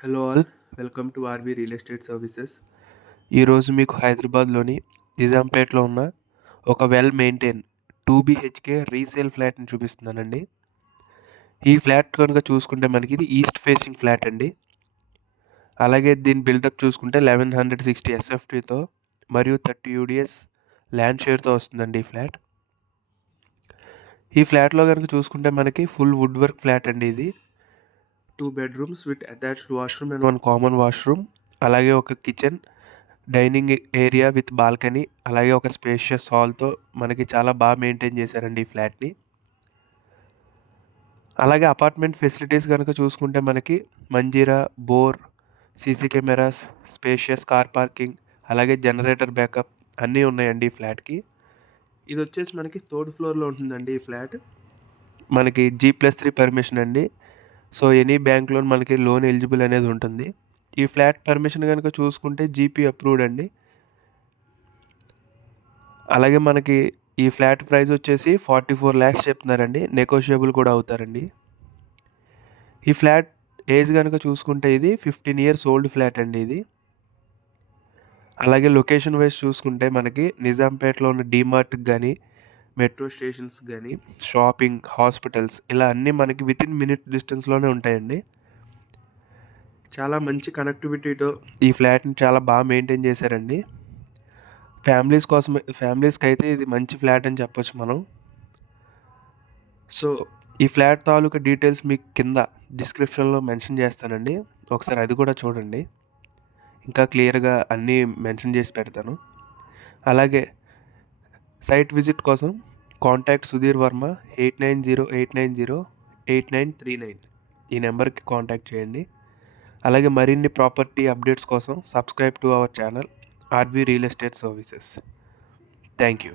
Hello all, welcome to RV real estate services. ఈరోజు మీకు హైదరాబాద్లోని నిజాంపేట్లో ఉన్న ఒక వెల్ మెయింటైన్ 2 BHK రీసేల్ ఫ్లాట్ని చూపిస్తున్నానండి. ఈ ఫ్లాట్ కనుక చూసుకుంటే మనకి ఇది ఈస్ట్ ఫేసింగ్ ఫ్లాట్ అండి. అలాగే దీని బిల్డప్ చూసుకుంటే 1160 SFTతో మరియు 30 UDS ల్యాండ్ షేర్తో వస్తుందండి ఈ ఫ్లాట్. ఈ ఫ్లాట్లో కనుక చూసుకుంటే మనకి ఫుల్ వుడ్ వర్క్ ఫ్లాట్ అండి ఇది. 2 bedrooms with attached washroom and 1 common washroom. అలాగే ఒక kitchen, dining area with balcony, అలాగే ఒక స్పేషియస్ హాల్తో మనకి చాలా బాగా మెయింటైన్ చేశారండి ఈ ఫ్లాట్ని. అలాగే అపార్ట్మెంట్ ఫెసిలిటీస్ కనుక చూసుకుంటే మనకి Manjeera, bore, CC cameras, spacious car parking, అలాగే జనరేటర్ బ్యాకప్ అన్నీ ఉన్నాయండి ఈ ఫ్లాట్కి. ఇది వచ్చేసి మనకి 3rd ఫ్లోర్లో ఉంటుందండి ఈ ఫ్లాట్. మనకి G+3 పర్మిషన్ అండి. సో ఎనీ బ్యాంక్ లోన్ మనకి లోన్ ఎలిజిబుల్ అనేది ఉంటుంది. ఈ ఫ్లాట్ పర్మిషన్ కనుక చూసుకుంటే జీపీ అప్రూవ్డ్ అండి. అలాగే మనకి ఈ ఫ్లాట్ ప్రైస్ వచ్చేసి 44 lakhs చెప్తున్నారండి. నెగోషియబుల్ కూడా అవుతారండి. ఈ ఫ్లాట్ ఏజ్ కనుక చూసుకుంటే ఇది 15 years ఓల్డ్ ఫ్లాట్ అండి ఇది. అలాగే లొకేషన్ వైజ్ చూసుకుంటే మనకి నిజాంపేటలో ఉన్న డీమార్ట్కి కానీ, మెట్రో స్టేషన్స్ కానీ, షాపింగ్, హాస్పిటల్స్ ఇలా అన్నీ మనకి వితిన్ మినిట్ డిస్టెన్స్లోనే ఉంటాయండి. చాలా మంచి కనెక్టివిటీతో ఈ ఫ్లాట్ని చాలా బాగా మెయింటైన్ చేశారండి. ఫ్యామిలీస్కి అయితే ఇది మంచి ఫ్లాట్ అని చెప్పొచ్చు మనం. సో ఈ ఫ్లాట్ తాలూకా డీటెయిల్స్ మీకు కింద డిస్క్రిప్షన్లో మెన్షన్ చేస్తానండి. ఒకసారి అది కూడా చూడండి. ఇంకా క్లియర్గా అన్నీ మెన్షన్ చేసి పెడతాను. అలాగే సైట్ విజిట్ కోసం కాంటాక్ట్ సుధీర్ వర్మ 8908908939 ఈ నెంబర్కి కాంటాక్ట్ చేయండి. అలాగే మరిన్ని ప్రాపర్టీ అప్డేట్స్ కోసం subscribe to our channel RV real estate services. Thank you.